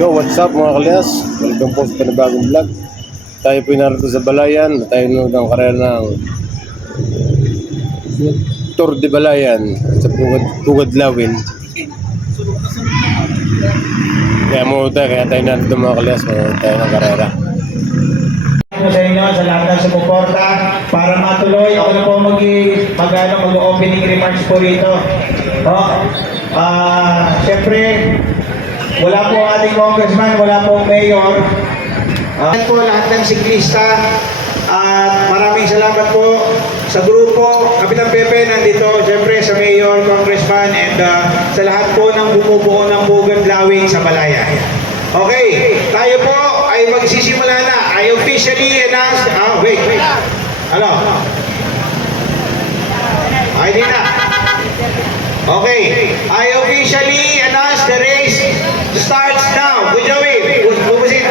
Yo, what's up mga kalyas? Welcome po sa panibagong vlog. Tayo po narito sa Balayan. Tayo nunod ang karera ng Tour de Balayan sa Pugad Lawin. Kaya tayo narito mga kalyas. Tayo ng karera. Sa inyo, sa lahat ng sumuporta para matuloy. Ako na po mag-opening remarks po rito. Siyempre, wala po ang ating congressman, wala po ang mayor. Po lahat ng siklista at maraming salamat po sa grupo. Kapitan Pepe nandito, siyempre sa mayor, congressman, and sa lahat po ng bumubuo ng Pugad Lawin sa Balayan. Okay, tayo po ay magsisimula na. I officially announce... wait. Ano? Ay, di na. Okay, I officially announce the race starts now. Good job, bubusin.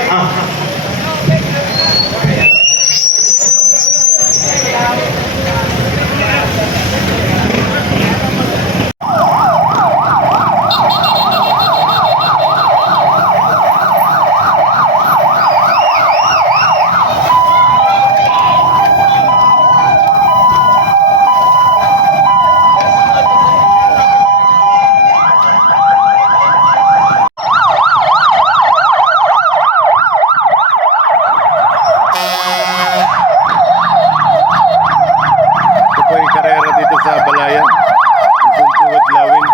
Ito po yung karera dito sa Balayan. Yung Pugad Lawin.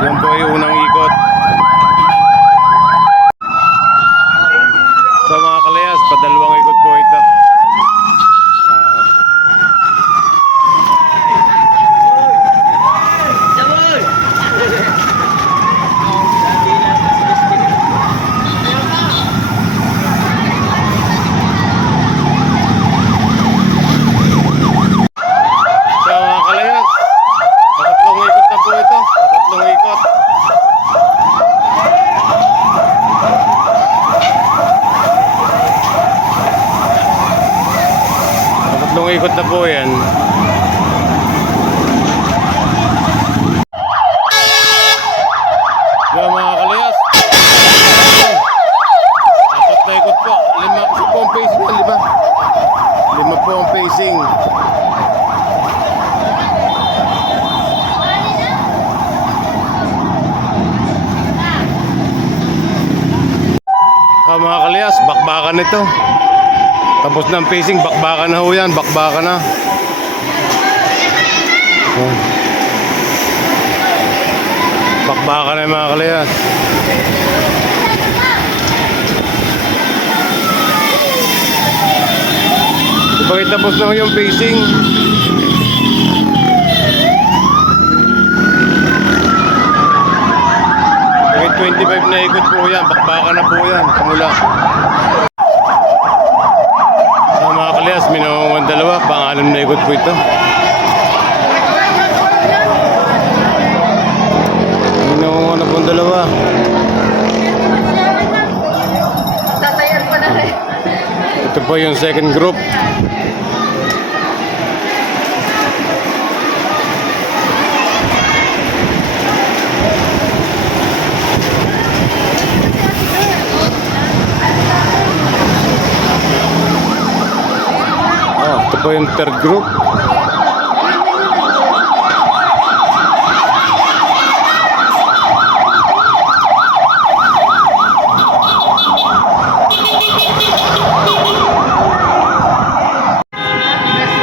Yan po yung unang ikot. So mga kalayas, padalawang ikot po ito. Tatlong ikot na po yan. Yung mga kalayas, apat na ikot po. Lima po ang pacing, diba? Lima po ang pacing. Mga kalayas, bakbakan ito. Tapos ng pacing, bakbakan na ho yan, bakbakan na. Bakbakan na yung mga kalayas. Bakit tapos na ho yung pacing? Bakit 25 na ikot po yan, bakbakan na po yan, kamula. Mga kalayas, minawang dalawa, pang-alam na ikot po ito. Minawang na pong dalawa. Tatayan pa na rin. Ito po yung second group. Ito po yung third group.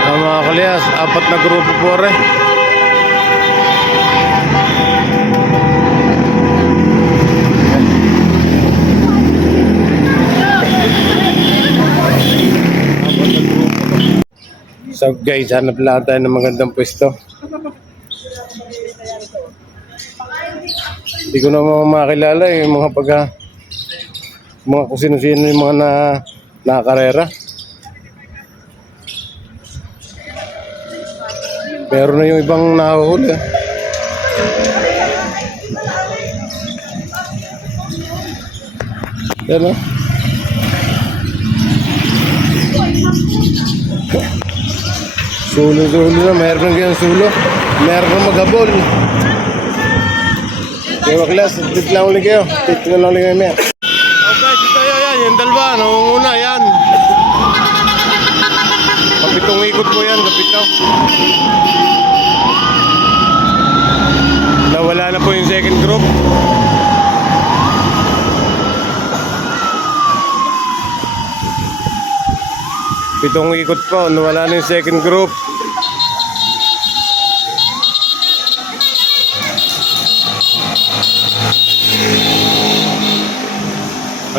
Mga kalayas, apat na grupo po rin. So guys, hanap lang tayo ng magandang pwesto. Hindi ko na makakilala yung mga mga kung sino-sino yung mga nakakarera. Pero na yung ibang nahuhuli. Yan o. Sulo na, meron ng ganyan sulo. Meron ng maghabol. Kaya baklas, tit lang ulit kayo. Tit na lang ulit kayo maya. Okay, dito yan. Yung dalawa, nangunguna yan. Kapitong ikot po yan, kapitaw. Nawala na po yung second group. Pitong ikot po, nawala na yung second group.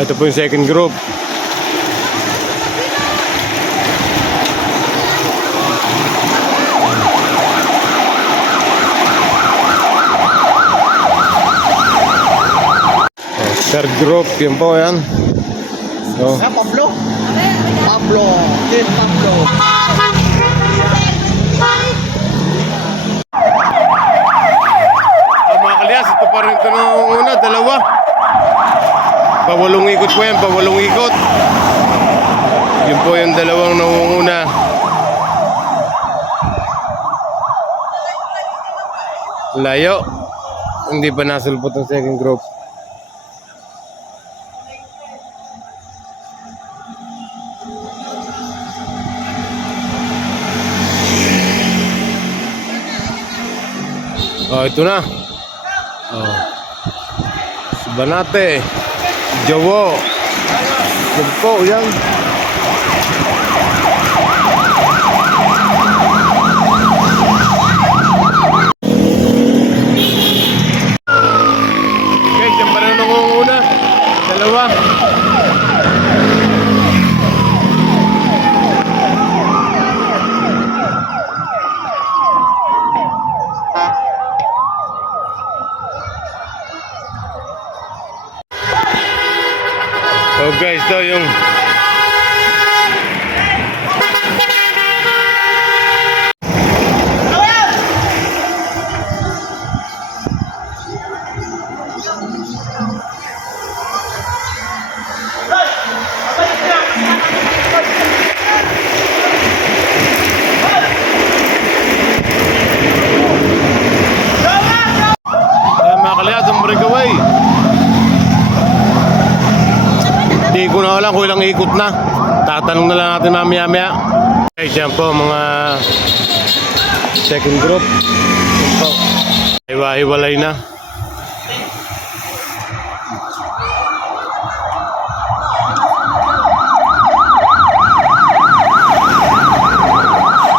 Ito po yung second group. Third group, yun po yan. So, Pablo? Pablo. Yes, Pablo. mga kalyas, ito pa rin ito nung una, dalawa. Pawalong ikot po yan, pawalong ikot. Yun po yung dalawang nangunguna. Layo. Hindi pa nasulpot ang second group. Oh, ito na. Oh. Banate. Jawo. Magpo, yan. Okay, dyan pa rin nangunguna. Dalawa. So guys, ito yung mga kalyas, ang breakaway. Hindi ko na alam kung ilang ikot na. Tatanong na lang natin mamaya-maya. Okay, dyan po mga second group. Hiwa-hiwalay na.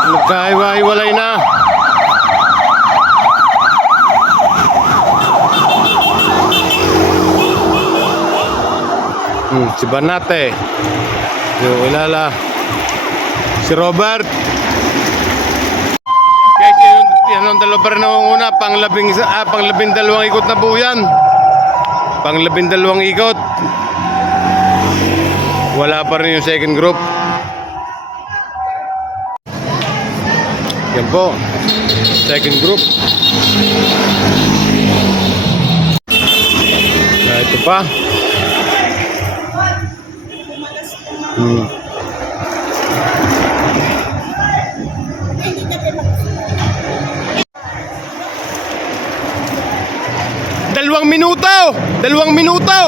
Nagkahiwa-hiwalay na. Si Banate, yung Ilala, si Robert. Guys, yan ang dalawa pa rin una, pang-labindalawang ikot na po yan. Pang-labindalawang ikot. Wala pa rin yung second group. Yan po, second group. Ito pa. Dalawang minuto.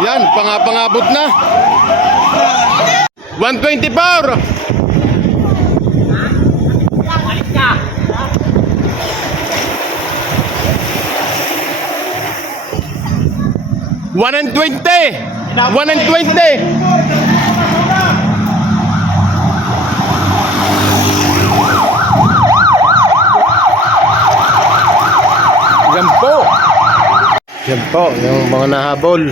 Yan, pangabot na. 124. One and 20. Yan po, yung mga nahabol.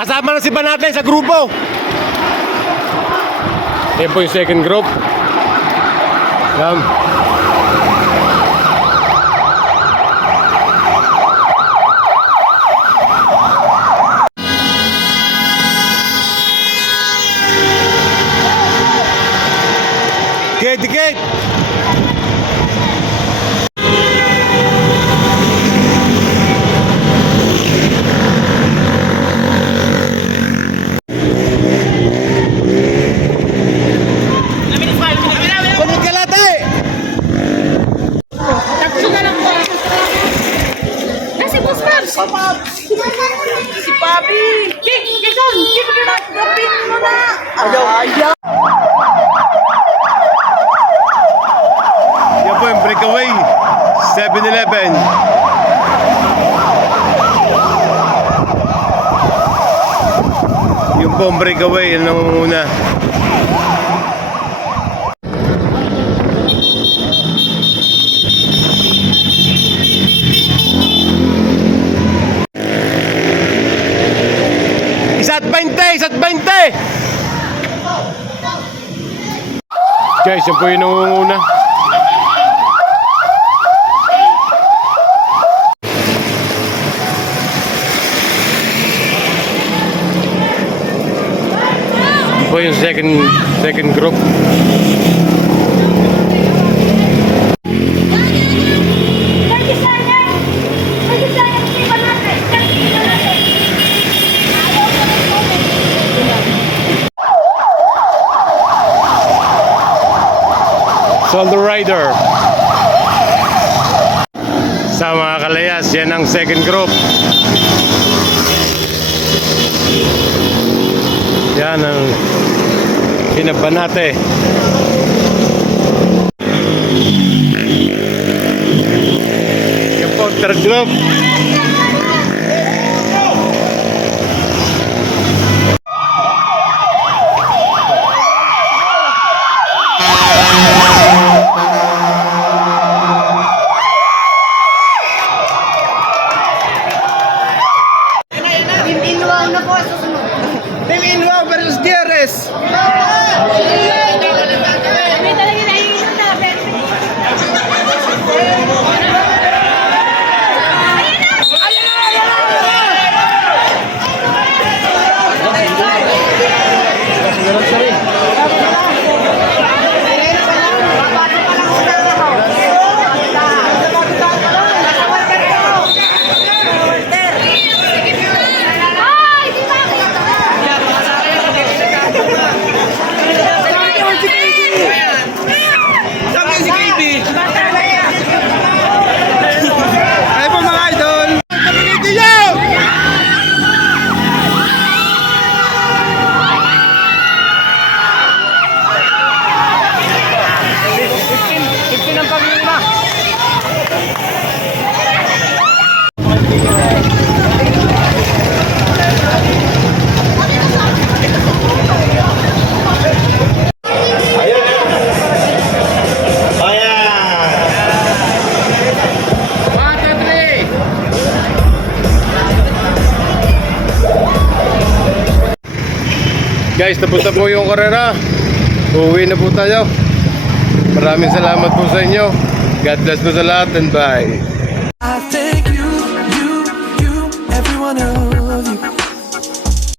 Kasama na si Banate sa grupo. Yan po yung second group. Yan. Dikit! Sunod ka lahat eh! Takso na lang po. Kasi Boss Pabs. Si Papi. Big, Jason. Hindi mo na. Gapin mo na. Ayaw. Yan po yung breakaway. 7-Eleven. Yung po ang breakaway. Yan ang una. Isa't 20! Isa't 20! Guys, yan po yung nangunguna. Yan po yung second group. Shoulder Rider. Sa mga kalayas, yan ang second group. Yan ang Banate. Yan po, third group. Team Inwang na po susunod. Team Inwang versus DRS. May talaga naiinom na. Ay po mga idol. Guys, tapos na po yung karera. Uwi na po tayo. Maraming salamat po sa inyo. God bless po sa lahat and bye. I thank you, everyone else.